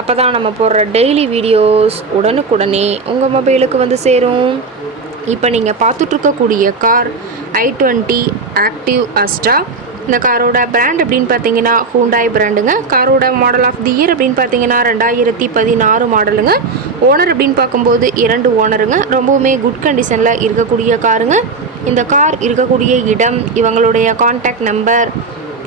அப்போ தான் நம்ம போடுற டெய்லி வீடியோஸ் உடனுக்குடனே உங்கள் மொபைலுக்கு வந்து சேரும். இப்போ நீங்கள் பார்த்துட்ருக்கக்கூடிய car I twenty active Astra இந்த காரோட பிராண்ட் அப்படின்னு பார்த்தீங்கன்னா ஹூண்டாய் பிராண்டுங்க காரோட மாடல் ஆஃப் தி இயர் அப்படின்னு பார்த்தீங்கன்னா ரெண்டாயிரத்தி பதினாறு மாடலுங்க ஓனர் அப்படின்னு பார்க்கும்போது இரண்டு ஓனருங்க ரொம்பவுமே குட் கண்டிஷனில் இருக்கக்கூடிய காருங்க. இந்த கார் இருக்கக்கூடிய இடம் இவங்களுடைய கான்டாக்ட் நம்பர்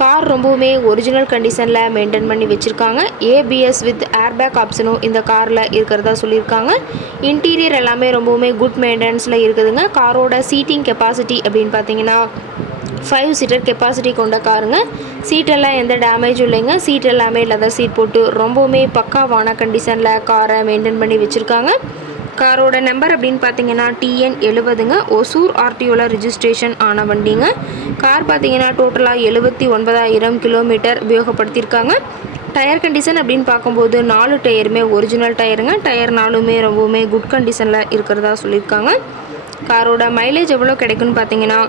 கார் ரொம்பவுமே ஒரிஜினல் கண்டிஷனில் மெயின்டைன் பண்ணி வச்சுருக்காங்க. ஏபிஎஸ் வித் ஏர்பேக் ஆப்ஷனும் இந்த காரில் இருக்கிறதா சொல்லியிருக்காங்க. இன்டீரியர் எல்லாமே ரொம்பவுமே குட் மெயின்டெனன்ஸில் இருக்குதுங்க. காரோட சீட்டிங் கெப்பாசிட்டி அப்படின்னு பார்த்தீங்கன்னா ஃபைவ் சீட்டர் கெப்பாசிட்டி கொண்ட காருங்க. சீட்டெல்லாம் எந்த டேமேஜும் இல்லைங்க. சீட் எல்லாமே லெதர் சீட் போட்டு ரொம்பவுமே பக்காவான கண்டிஷனில் காரை மெயின்டைன் பண்ணி வச்சுருக்காங்க. காரோட நம்பர் அப்படின்னு பார்த்தீங்கன்னா டிஎன் எழுபதுங்க. ஒசூர் ஆர்டிஓவில் ரிஜிஸ்ட்ரேஷன் ஆன வண்டிங்க. கார் பார்த்தீங்கன்னா டோட்டலாக எழுபத்தி ஒன்பதாயிரம் கிலோமீட்டர் உபயோகப்படுத்தியிருக்காங்க. டயர் கண்டிஷன் அப்படின்னு பார்க்கும்போது நாலு டயருமே ஒரிஜினல் டயருங்க. டயர் நாலுமே ரொம்பவுமே குட் கண்டிஷனில் இருக்கிறதா சொல்லியிருக்காங்க. காரோட மைலேஜ் எவ்வளோ கிடைக்குன்னு பார்த்தீங்கன்னா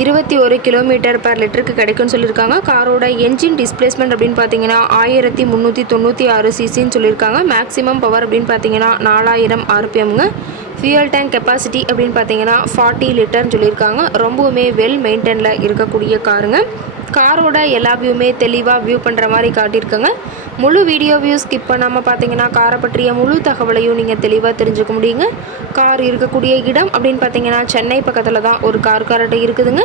இருபத்தி ஒரு கிலோமீட்டர் பர் லிட்டருக்கு கிடைக்கும்னு சொல்லியிருக்காங்க. காரோட என்ஜின் டிஸ்பிளேஸ்மெண்ட் அப்படின்னு பார்த்தீங்கன்னா ஆயிரத்தி முந்நூற்றி தொண்ணூற்றி ஆறு சிசின்னு சொல்லியிருக்காங்க. மேக்ஸிமம் பவர் அப்படின்னு பார்த்தீங்கன்னா நாலாயிரம் ஆர்பிஎம்ங்க ஃபியூயல் டேங்க் கெப்பாசிட்டி அப்படின்னு பார்த்தீங்கன்னா ஃபார்ட்டி லிட்டர்னு சொல்லியிருக்காங்க. ரொம்பவுமே வெல் மெயின்டைனில் இருக்கக்கூடிய காருங்க காரோட எல்லா வியூமே தெளிவாக வியூ பண்ணுற மாதிரி காட்டியிருக்கங்க. முழு வீடியோ வியூ ஸ்கிப் பண்ணாமல் பார்த்தீங்கன்னா காரை பற்றிய முழு தகவலையும் நீங்கள் தெளிவாக தெரிஞ்சுக்க முடியுங்க. கார் இருக்கக்கூடிய இடம் அப்படின்னு பார்த்தீங்கன்னா சென்னை பக்கத்தில் தான் ஒரு கார் கார்ட்டை இருக்குதுங்க.